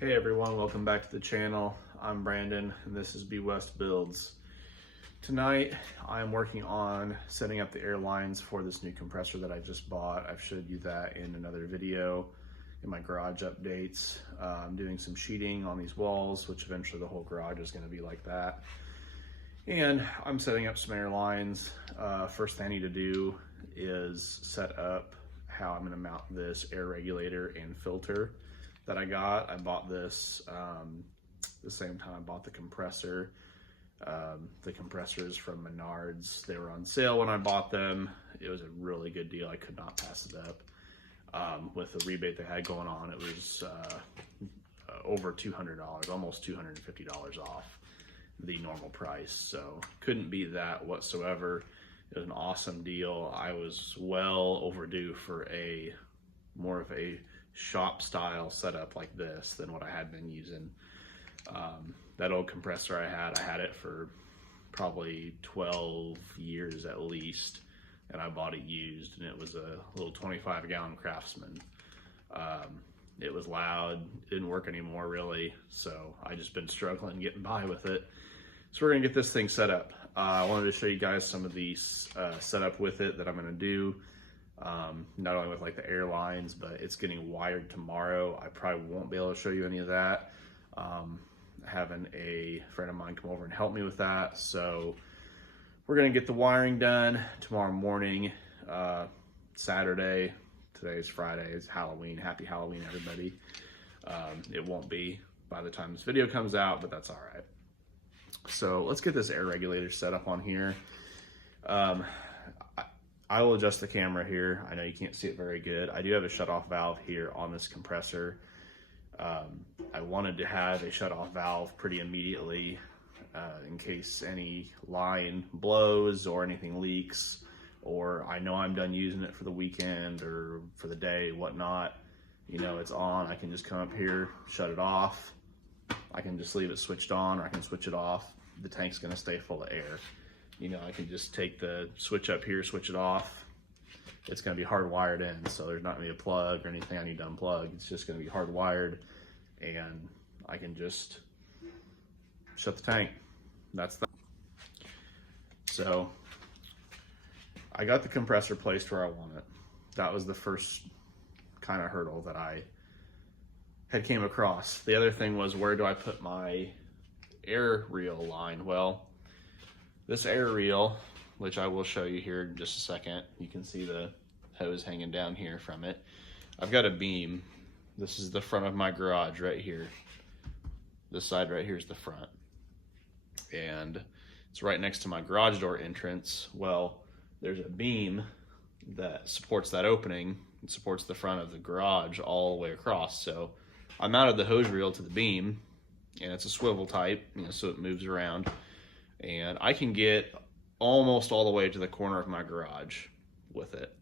Hey everyone, welcome back to the channel. I'm Brandon and this is B West Builds. Tonight I'm working on setting up the air lines for this new compressor that I just bought. I've showed you that in another video in my garage updates. I'm doing some sheeting on these walls, which eventually the whole garage is going to be like that. And I'm setting up some air lines. First thing I need to do is set up how I'm going to mount this air regulator and filter that I got. I bought this the same time I bought the compressor. The compressors from Menards, they were on sale when I bought them. It was a really good deal. I could not pass it up. With the rebate they had going on, it was over $200, almost $250 off the normal price. So couldn't beat that whatsoever. It was an awesome deal. I was well overdue for more of a shop style setup like this than what I had been using. That old compressor I had it for probably 12 years at least, and I bought it used, and it was a little 25-gallon Craftsman. It was loud, didn't work anymore really, so I just been struggling getting by with it. So we're gonna get this thing set up. I wanted to show you guys some of these setup with it that I'm gonna do. Not only with like the airlines, but it's getting wired tomorrow. I probably won't be able to show you any of that. Having a friend of mine come over and help me with that. So we're gonna get the wiring done tomorrow morning, Saturday. Today's Friday, it's Halloween. Happy Halloween, everybody. It won't be by the time this video comes out, but that's all right. So let's get this air regulator set up on here. I will adjust the camera here. I know you can't see it very good. I do have a shutoff valve here on this compressor. I wanted to have a shutoff valve pretty immediately in case any line blows or anything leaks, or I know I'm done using it for the weekend or for the day, whatnot. You know, it's on. I can just come up here, shut it off. I can just leave it switched on, or I can switch it off. The tank's gonna stay full of air. You know, I can just take the switch up here, switch it off. It's gonna be hardwired in, so there's not gonna be a plug or anything I need to unplug. It's just gonna be hardwired, and I can just shut the tank. That's that. So I got the compressor placed where I want it. That was the first kind of hurdle that I had came across. The other thing was, where do I put my air reel line? Well, this air reel, which I will show you here in just a second, you can see the hose hanging down here from it. I've got a beam. This is the front of my garage right here. This side right here is the front. And it's right next to my garage door entrance. Well, there's a beam that supports that opening. It supports the front of the garage all the way across. So I mounted the hose reel to the beam, and it's a swivel type, you know, so it moves around. And I can get almost all the way to the corner of my garage with it.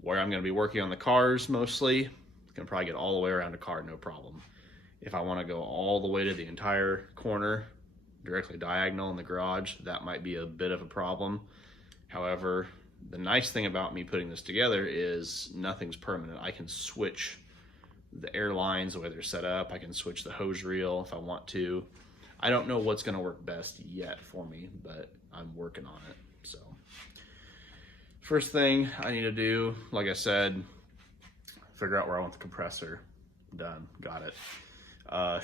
Where I'm gonna be working on the cars mostly, I can probably get all the way around a car, no problem. If I wanna go all the way to the entire corner, directly diagonal in the garage, that might be a bit of a problem. However, the nice thing about me putting this together is nothing's permanent. I can switch the air lines the way they're set up. I can switch the hose reel if I want to. I don't know what's gonna work best yet for me, but I'm working on it. So first thing I need to do, like I said, figure out where I want the compressor. Done, got it.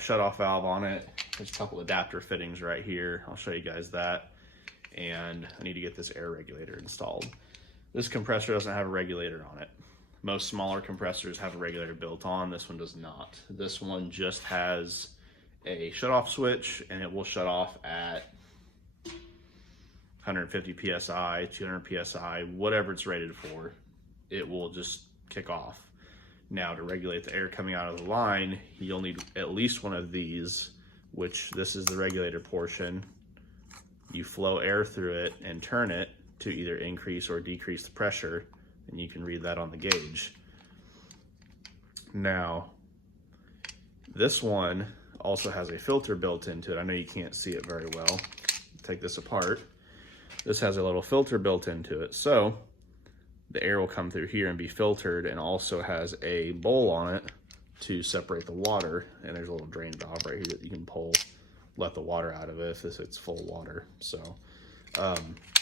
Shut off valve on it. There's a couple adapter fittings right here. I'll show you guys that. And I need to get this air regulator installed. This compressor doesn't have a regulator on it. Most smaller compressors have a regulator built on. This one does not. This one just has a shut-off switch, and it will shut off at 150 psi, 200 psi, whatever it's rated for. It will just kick off. Now, to regulate the air coming out of the line, you'll need at least one of these, which this is the regulator portion. You flow air through it and turn it to either increase or decrease the pressure, and you can read that on the gauge. Now, this one also has a filter built into it. I know you can't see it very well. Take this apart. This has a little filter built into it. So the air will come through here and be filtered, and also has a bowl on it to separate the water, and there's a little drain valve right here that you can pull, let the water out of it if it's full of water. So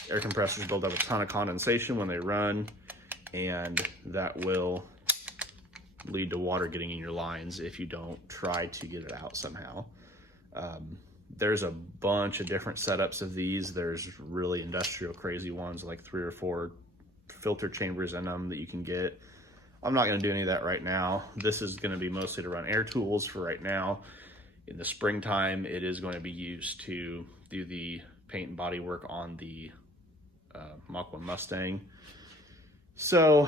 air compressors build up a ton of condensation when they run, and that will lead to water getting in your lines if you don't try to get it out somehow. There's a bunch of different setups of these. There's really industrial crazy ones, like 3 or 4 filter chambers in them that you can get. I'm not going to do any of that right now. This is going to be mostly to run air tools for right now. In the springtime, it is going to be used to do the paint and body work on the Mach 1 Mustang. So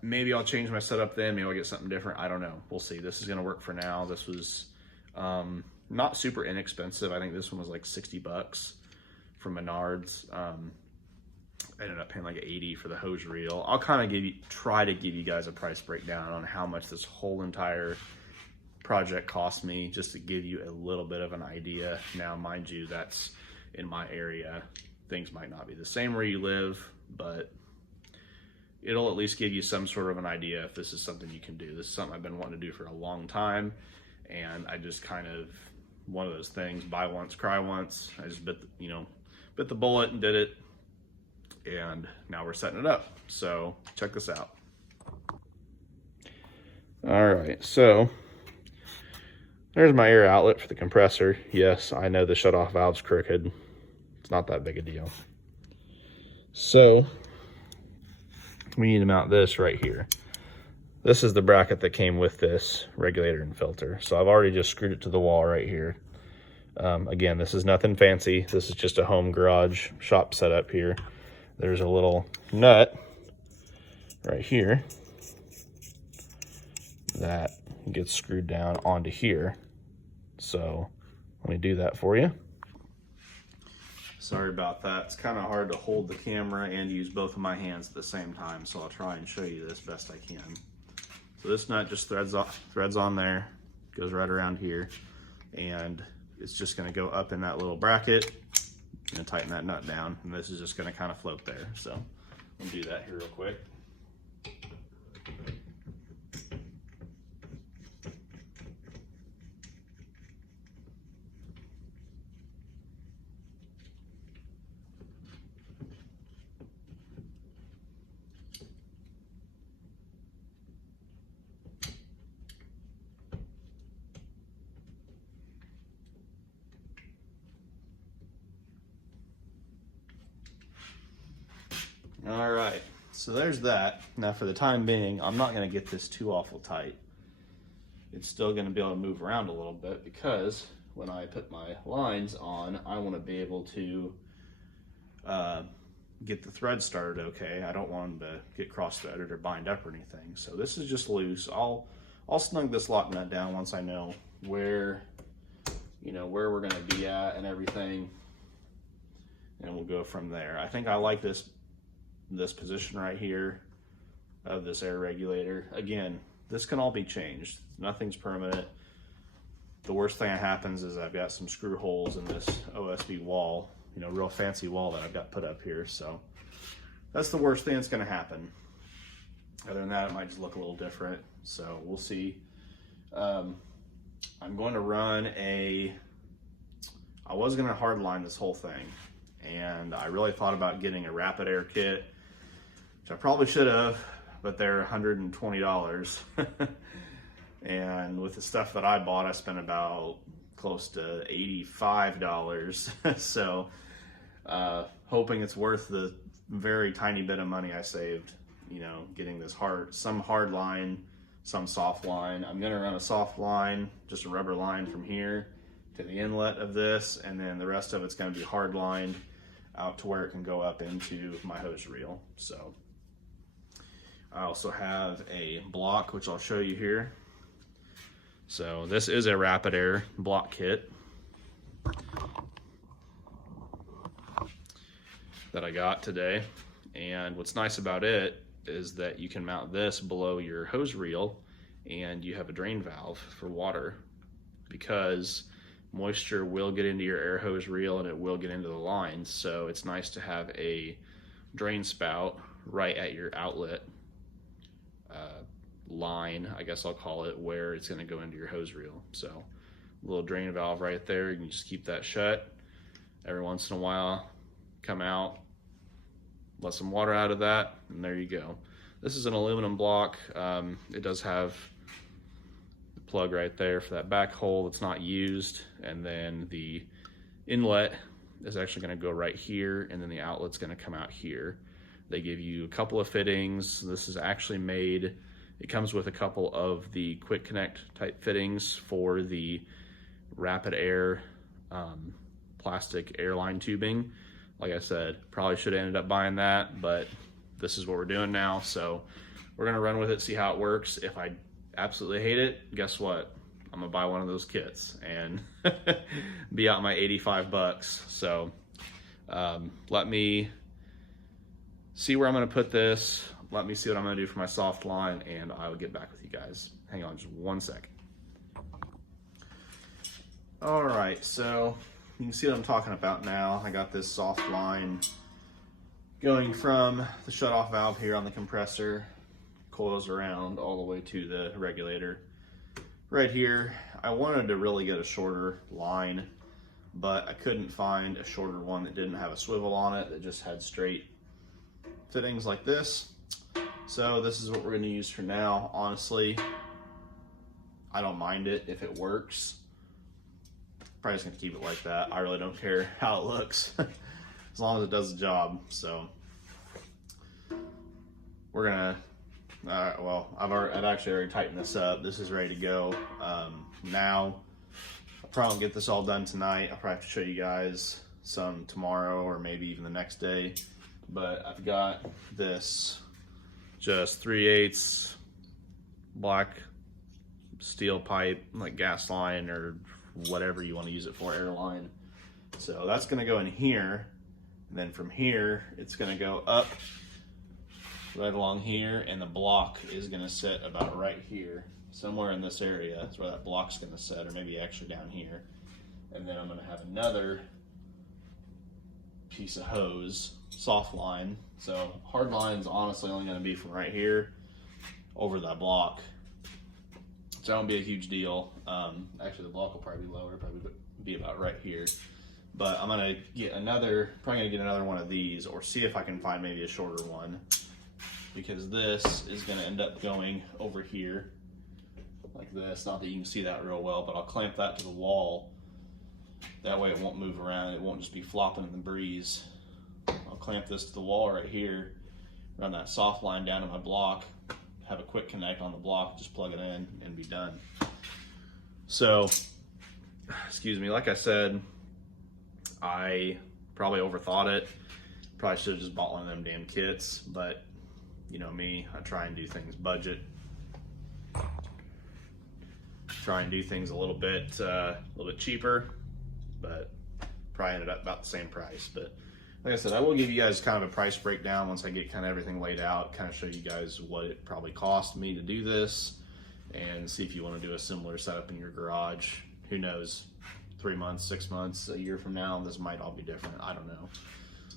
maybe I'll change my setup then. Maybe I'll get something different. I don't know. We'll see. This is going to work for now. This was not super inexpensive. I think this one was like 60 bucks from Menards. I ended up paying like 80 for the hose reel. I'll kind of try to give you guys a price breakdown on how much this whole entire project cost me, just to give you a little bit of an idea. Now, mind you, that's in my area. Things might not be the same where you live, but it'll at least give you some sort of an idea if this is something you can do. This is something I've been wanting to do for a long time, and I just kind of, one of those things, buy once, cry once. I just bit the bullet and did it, and now we're setting it up. So check this out. All right, so there's my air outlet for the compressor. Yes, I know the shutoff valve's crooked. It's not that big a deal. So we need to mount this right here. This is the bracket that came with this regulator and filter. So I've already just screwed it to the wall right here. Again, this is nothing fancy. This is just a home garage shop setup here. There's a little nut right here that gets screwed down onto here. So let me do that for you. Sorry about that. It's kind of hard to hold the camera and use both of my hands at the same time, so I'll try and show you this best I can. So this nut just threads on there, goes right around here, and it's just going to go up in that little bracket and tighten that nut down, and this is just going to kind of float there. So I'll do that here real quick. All right, so there's that. Now for the time being, I'm not gonna get this too awful tight. It's still gonna be able to move around a little bit, because when I put my lines on, I wanna be able to get the thread started okay. I don't want them to get cross-threaded or bind up or anything. So this is just loose. I'll snug this lock nut down once I know where we're gonna be at and everything, and we'll go from there. I think I like this position right here of this air regulator. Again, this can all be changed. Nothing's permanent. The worst thing that happens is I've got some screw holes in this OSB wall, real fancy wall that I've got put up here. So that's the worst thing that's going to happen. Other than that, it might just look a little different. So we'll see. I'm going to run I was going to hard line this whole thing, and I really thought about getting a rapid air kit, which I probably should have, but they're $120. And with the stuff that I bought, I spent about close to $85. So hoping it's worth the very tiny bit of money I saved, getting this some hard line, some soft line. I'm gonna run a soft line, just a rubber line from here to the inlet of this, and then the rest of it's gonna be hard lined out to where it can go up into my hose reel. So I also have a block, which I'll show you here. So this is a rapid air block kit that I got today. And what's nice about it is that you can mount this below your hose reel, and you have a drain valve for water, because moisture will get into your air hose reel and it will get into the lines. So it's nice to have a drain spout right at your outlet line, I guess I'll call it, where it's going to go into your hose reel. So a little drain valve right there. You can just keep that shut. Every once in a while, come out, let some water out of that, and there you go. This is an aluminum block. It does have the plug right there for that back hole that's not used, and then the inlet is actually going to go right here, and then the outlet's going to come out here. They give you a couple of fittings. This is actually made, it comes with a couple of the quick connect type fittings for the rapid air plastic airline tubing. Like I said, probably should have ended up buying that, but this is what we're doing now. So we're gonna run with it, see how it works. If I absolutely hate it, guess what? I'm gonna buy one of those kits and be out my 85 bucks. So let me see where I'm gonna put this. Let me see what I'm gonna do for my soft line, and I will get back with you guys. Hang on just 1 second. All right, so you can see what I'm talking about now. I got this soft line going from the shutoff valve here on the compressor, coils around all the way to the regulator. Right here, I wanted to really get a shorter line, but I couldn't find a shorter one that didn't have a swivel on it, that just had straight fittings like this. So this is what we're gonna use for now. Honestly, I don't mind it if it works. Probably just gonna keep it like that. I really don't care how it looks as long as it does the job. So we're gonna, well, I've actually already tightened this up. This is ready to go. Now, I'll probably get this all done tonight. I'll probably have to show you guys some tomorrow or maybe even the next day. But I've got this just 3/8 black steel pipe, like gas line or whatever you want to use it for, airline. So that's going to go in here, and then from here it's going to go up right along here, and the block is going to sit about right here, somewhere in this area. That's where that block's going to sit, or maybe actually down here. And then I'm going to have another piece of hose, soft line. So hard line is honestly only going to be from right here over that block. So that won't be a huge deal. Actually, the block will probably be lower, probably be about right here. But I'm gonna get probably gonna get another one of these, or see if I can find maybe a shorter one, because this is gonna end up going over here like this. Not that you can see that real well, but I'll clamp that to the wall. That way it won't move around. It won't just be flopping in the breeze. I'll clamp this to the wall right here, run that soft line down to my block, have a quick connect on the block, just plug it in and be done. So, excuse me, like I said, I probably overthought it. Probably should have just bought one of them damn kits, but you know me, I try and do things budget. Try and do things a little bit cheaper, but probably ended up about the same price. But like I said, I will give you guys kind of a price breakdown once I get kind of everything laid out, kind of show you guys what it probably cost me to do this, and see if you want to do a similar setup in your garage. Who knows, 3 months, 6 months, a year from now, this might all be different. I don't know.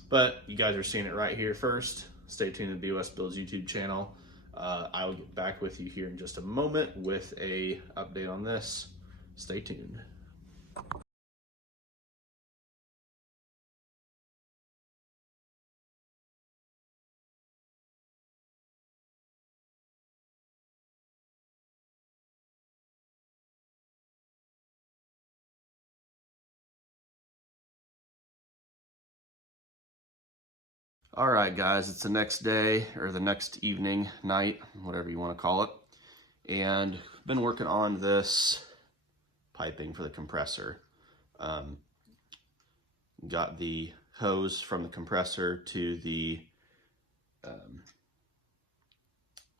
But you guys are seeing it right here first. Stay tuned to BOS Builds YouTube channel. I will get back with you here in just a moment with a update on this. Stay tuned. All right, guys, it's the next day, or the next evening, night, whatever you want to call it. And been working on this piping for the compressor. Got the hose from the compressor to the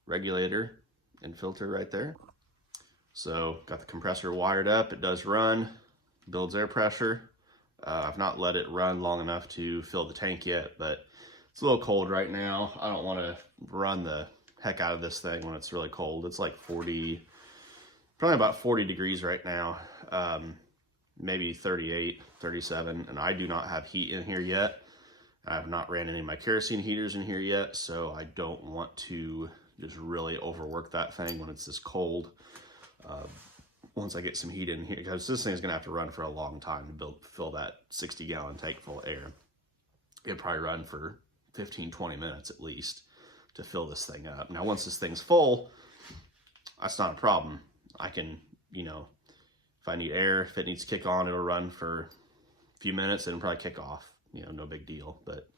regulator and filter right there. So got the compressor wired up. It does run, builds air pressure. I've not let it run long enough to fill the tank yet, but it's a little cold right now. I don't want to run the heck out of this thing when it's really cold. It's like 40, probably about 40 degrees right now. Maybe 38, 37, and I do not have heat in here yet. I have not ran any of my kerosene heaters in here yet, so I don't want to just really overwork that thing when it's this cold. Once I get some heat in here, because this thing is going to have to run for a long time to fill that 60-gallon tank full of air. It'll probably run for 15-20 minutes at least to fill this thing up. Now, once this thing's full, that's not a problem. I can, you know, if I need air, if it needs to kick on, it'll run for a few minutes and it'll probably kick off. You know, no big deal. But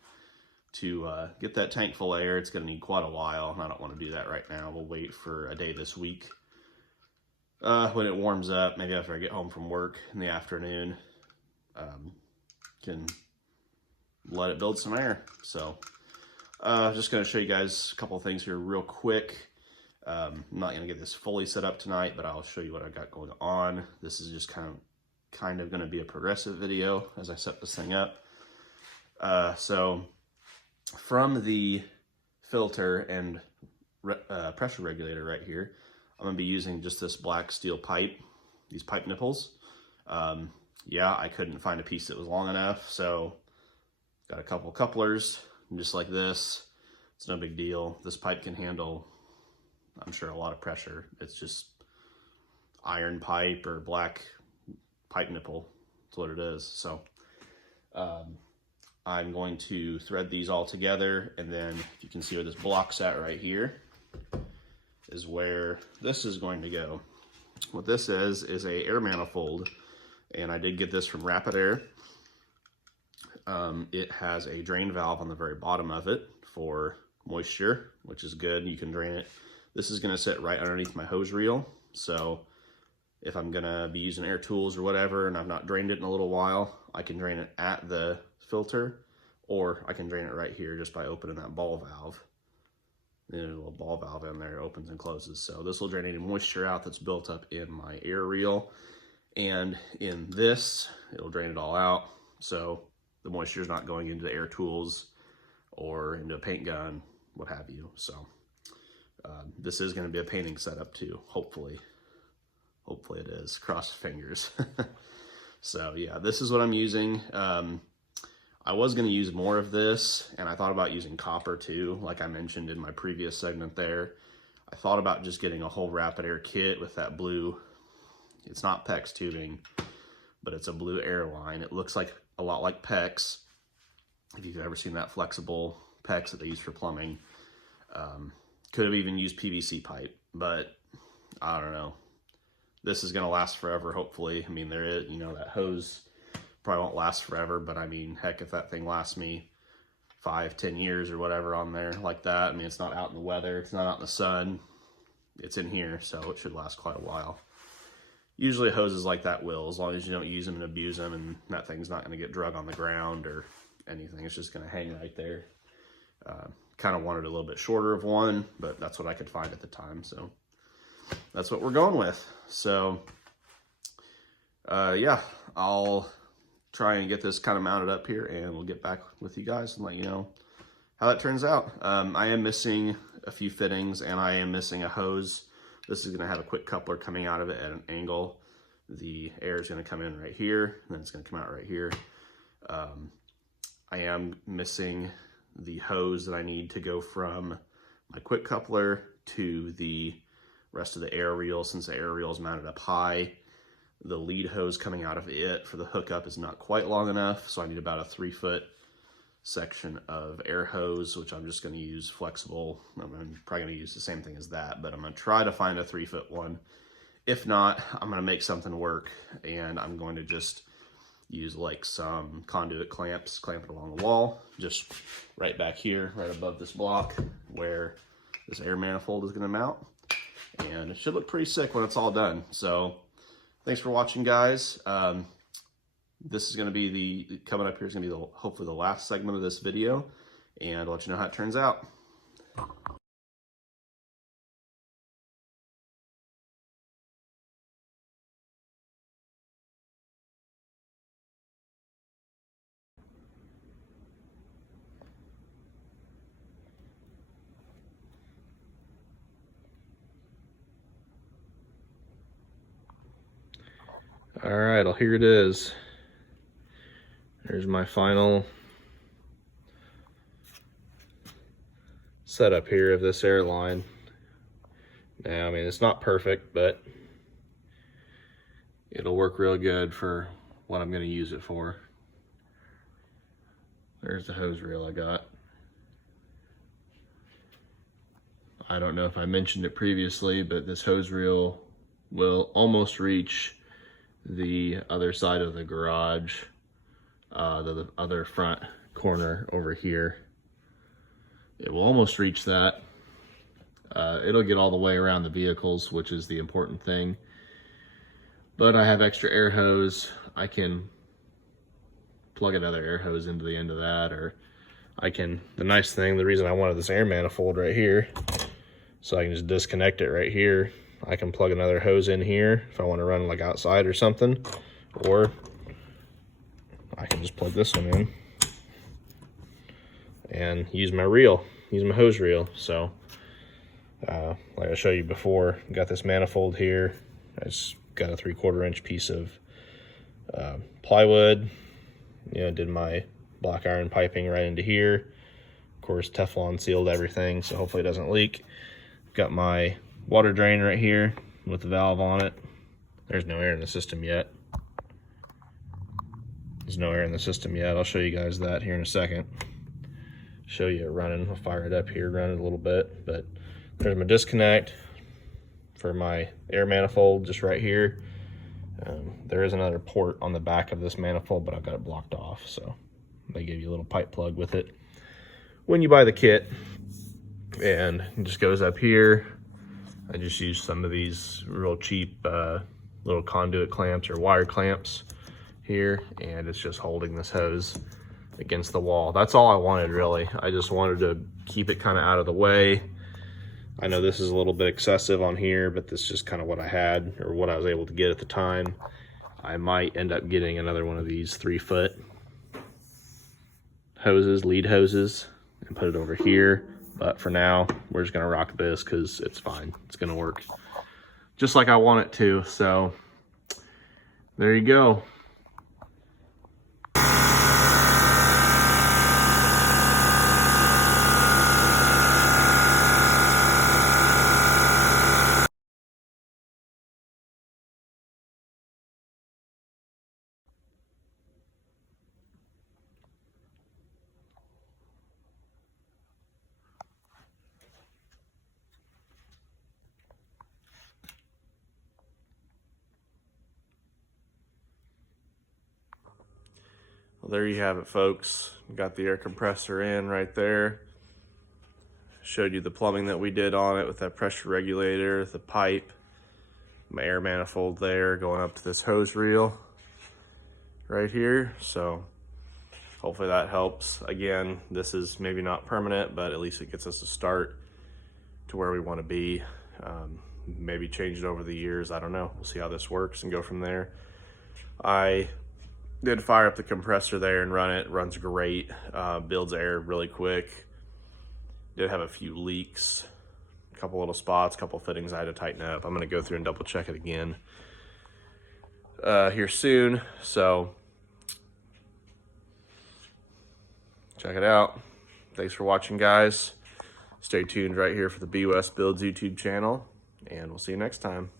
to get that tank full of air, it's going to need quite a while, and I don't want to do that right now. We'll wait for a day this week. When it warms up, maybe after I get home from work in the afternoon, can let it build some air. So just going to show you guys a couple of things here real quick. I'm not going to get this fully set up tonight, but I'll show you what I got going on. This is just kind of going to be a progressive video as I set this thing up. So from the filter and pressure regulator right here, I'm going to be using just this black steel pipe, these pipe nipples. Yeah, I couldn't find a piece that was long enough, so got a couple couplers, just like this. It's no big deal. This pipe can handle, I'm sure, a lot of pressure. It's just iron pipe or black pipe nipple. That's what it is. So I'm going to thread these all together, and then if you can see where this block's at right here, is where this is going to go. What this is a air manifold, and I did get this from Rapid Air. It has a drain valve on the very bottom of it for moisture, which is good. You can drain it. This is going to sit right underneath my hose reel, so if I'm going to be using air tools or whatever and I've not drained it in a little while, I can drain it at the filter, or I can drain it right here just by opening that ball valve. Then there's a little ball valve in there, it opens and closes. So this will drain any moisture out that's built up in my air reel. And in this, it'll drain it all out. So the moisture is not going into the air tools or into a paint gun, what have you. So this is going to be a painting setup too, hopefully. Hopefully it is, cross fingers. So yeah, this is what I'm using. I was going to use more of this, and I thought about using copper too, like I mentioned in my previous segment there. I thought about just getting a whole Rapid Air kit with that blue, it's not PEX tubing, but it's a blue air line. It looks like a lot like PEX, if you've ever seen that flexible PEX that they use for plumbing. Could have even used PVC pipe, but I don't know. This is going to last forever, hopefully. I mean, there is, you know, that hose probably won't last forever, but I mean, heck, if that thing lasts me 5-10 years or whatever on there like that, I mean, it's not out in the weather, it's not out in the sun, it's in here, so it should last quite a while. Usually hoses like that will, as long as you don't use them and abuse them, and that thing's not going to get drug on the ground or anything. It's just going to hang right there. Kind of wanted a little bit shorter of one, but that's what I could find at the time, so that's what we're going with. So yeah, I'll try and get this kind of mounted up here, and we'll get back with you guys and let you know how it turns out. I am missing a few fittings, and I am missing a hose. This is going to have a quick coupler coming out of it at an angle. The air is going to come in right here, and then it's going to come out right here. I am missing the hose that I need to go from my quick coupler to the rest of the air reel. Since the air reel is mounted up high, the lead hose coming out of it for the hookup is not quite long enough, so I need about a 3-foot section of air hose, which I'm just going to use flexible. I'm probably going to use the same thing as that, but I'm going to try to find a 3-foot one. If not, I'm going to make something work, and I'm going to just use like some conduit clamps, clamp it along the wall, just right back here, right above this block where this air manifold is going to mount, and it should look pretty sick when it's all done. So thanks for watching, guys. This is going to be coming up here is going to be hopefully the last segment of this video, and I'll let you know how it turns out. All right, well, here it is. There's my final setup here of this airline. Now, I mean, it's not perfect, but it'll work real good for what I'm going to use it for. There's the hose reel I got. I don't know if I mentioned it previously, but this hose reel will almost reach the other side of the garage, the other front corner over here. It will almost reach that. It'll get all the way around the vehicles, which is the important thing. But I have extra air hose. I can plug another air hose into the end of that, or I can, the nice thing, the reason I wanted this air manifold right here, so I can just disconnect it right here. I can plug another hose in here if I want to run like outside or something, or I can just plug this one in and use my reel, use my hose reel. So like I showed you before, got this manifold here. I just got a 3/4 inch piece of plywood, you know, did my black iron piping right into here. Of course, Teflon sealed everything, so hopefully it doesn't leak. Got my water drain right here with the valve on it. There's no air in the system yet. There's no air in the system yet. I'll show you guys that here in a second. Show you it running. I'll fire it up here, run it a little bit. But there's my disconnect for my air manifold just right here. There is another port on the back of this manifold, but I've got it blocked off. So they give you a little pipe plug with it when you buy the kit. And it just goes up here. I just use some of these real cheap little conduit clamps or wire clamps here, and it's just holding this hose against the wall. That's all I wanted, really. I just wanted to keep it kind of out of the way. I know this is a little bit excessive on here, but this is just kind of what I had, or what I was able to get at the time. I might end up getting another one of these 3-foot hoses, lead hoses, and put it over here. But for now, we're just gonna rock this because it's fine. It's gonna work just like I want it to. So there you go. Well, there you have it, folks. Got the air compressor in right there. Showed you the plumbing that we did on it with that pressure regulator, the pipe, my air manifold there going up to this hose reel right here. So hopefully that helps. Again, this is maybe not permanent, but at least it gets us a start to where we want to be. Maybe change it over the years. I don't know. We'll see how this works and go from there. I did fire up the compressor there and run it. It runs great. Builds air really quick. Did have a few leaks, a couple little spots, a couple fittings I had to tighten up. I'm going to go through and double check it again here soon. So check it out. Thanks for watching, guys. Stay tuned right here for the BUS Builds YouTube channel, and we'll see you next time.